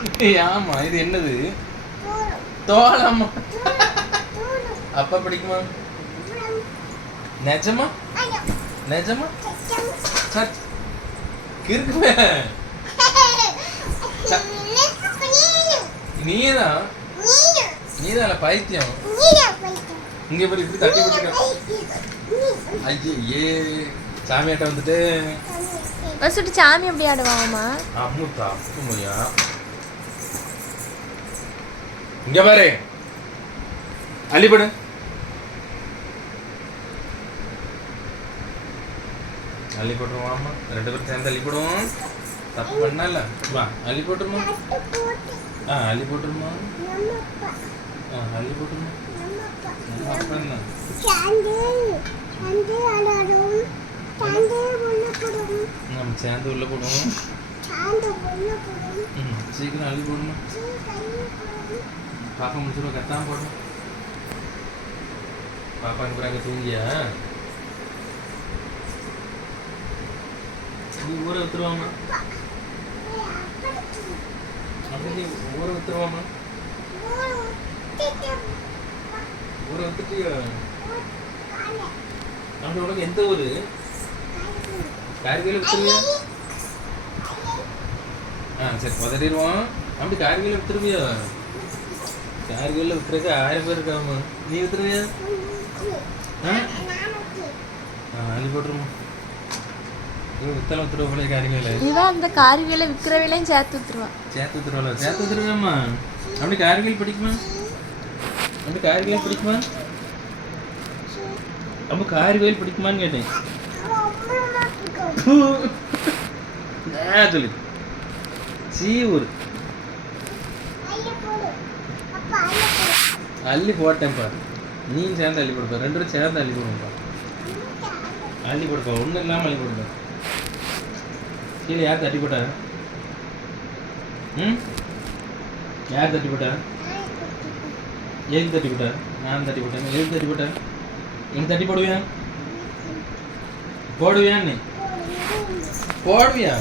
ஆமா இது என்னது? தோளம்மா அப்பா பிடிக்குமா? நிஜமா? நிஜமா? சட். கிறுக்குமே. நீதான் நீதான் பைத்தியம்? இங்க போய் இப்படி தட்டி விட்டுருக்க ஐயே ஏ சாமியாட்ட வந்துட்டு வசுட்டு சாமி எப்படி ஆடுவாங்கம்மா. அம்மு தப்பு முடியா இங்க பாரு. அள்ளிப்படு. அள்ளி போட்டுருவாமா ரெண்டு பேரும் சேர்ந்து அள்ளி போடுவோம் தப்பு பண்ணல. வா அள்ளி போட்டுருமா ஆ அள்ளி போட்டுருமா ஆ அள்ளி போட்டுருமா நம்ம அப்பா என்ன? நம்ம சேர்ந்து உள்ள போடுவோம். ம் சீக்கிரம் அள்ளி போடுமா பாப்பா முடிச்சிடும் கத்தாம போட்டோம் பாப்பா பிறகு தூங்கியா நீ ஊரை வித்துருவாமா அப்படி நீ ஊரை வித்துருவாமா ஊரை வித்துட்டியா அப்படி உனக்கு எந்த ஊர் கார்கில வித்துருவியா ஆ சரி பதறிடுவோம் அப்படி கார்கில வித்துருவியா கார்கில வித்துறதுக்கு ஆயிரம் பேர் இருக்காமா நீ ஆ அள்ளி போட்டுருமா அந்த காரிகளை விற்கிறவையிலையும் சேர்த்து வித்துருவா சேர்த்து வித்துருவாளா சேர்த்து வித்துருவேம்மா அப்படி கார்கில் பிடிக்குமா அப்படி கார்கில் பிடிக்குமா அப்போ கார்வேல் பிடிக்குமான்னு கேட்டேன் சொல்லு சீ ஊர் அள்ளி போட்டேன் பாரு நீ சேர்ந்து அள்ளி கொடுப்ப ரெண்டு பேரும் சேர்ந்து அள்ளி கொடுப்பா அள்ளி கொடுப்பா ஒன்றும் இல்லாமல் அள்ளி போடுப்பா. கீழே யார் தட்டி போட்டா? ம்? யார் தட்டி போட்டா? ஏன் தட்டி போட்டா? நான் தட்டி போட்டேன். ஏன் தட்டி போட்டேன் எங்க தட்டி போடுவியா? போடுவியா நீ? போடுவியா?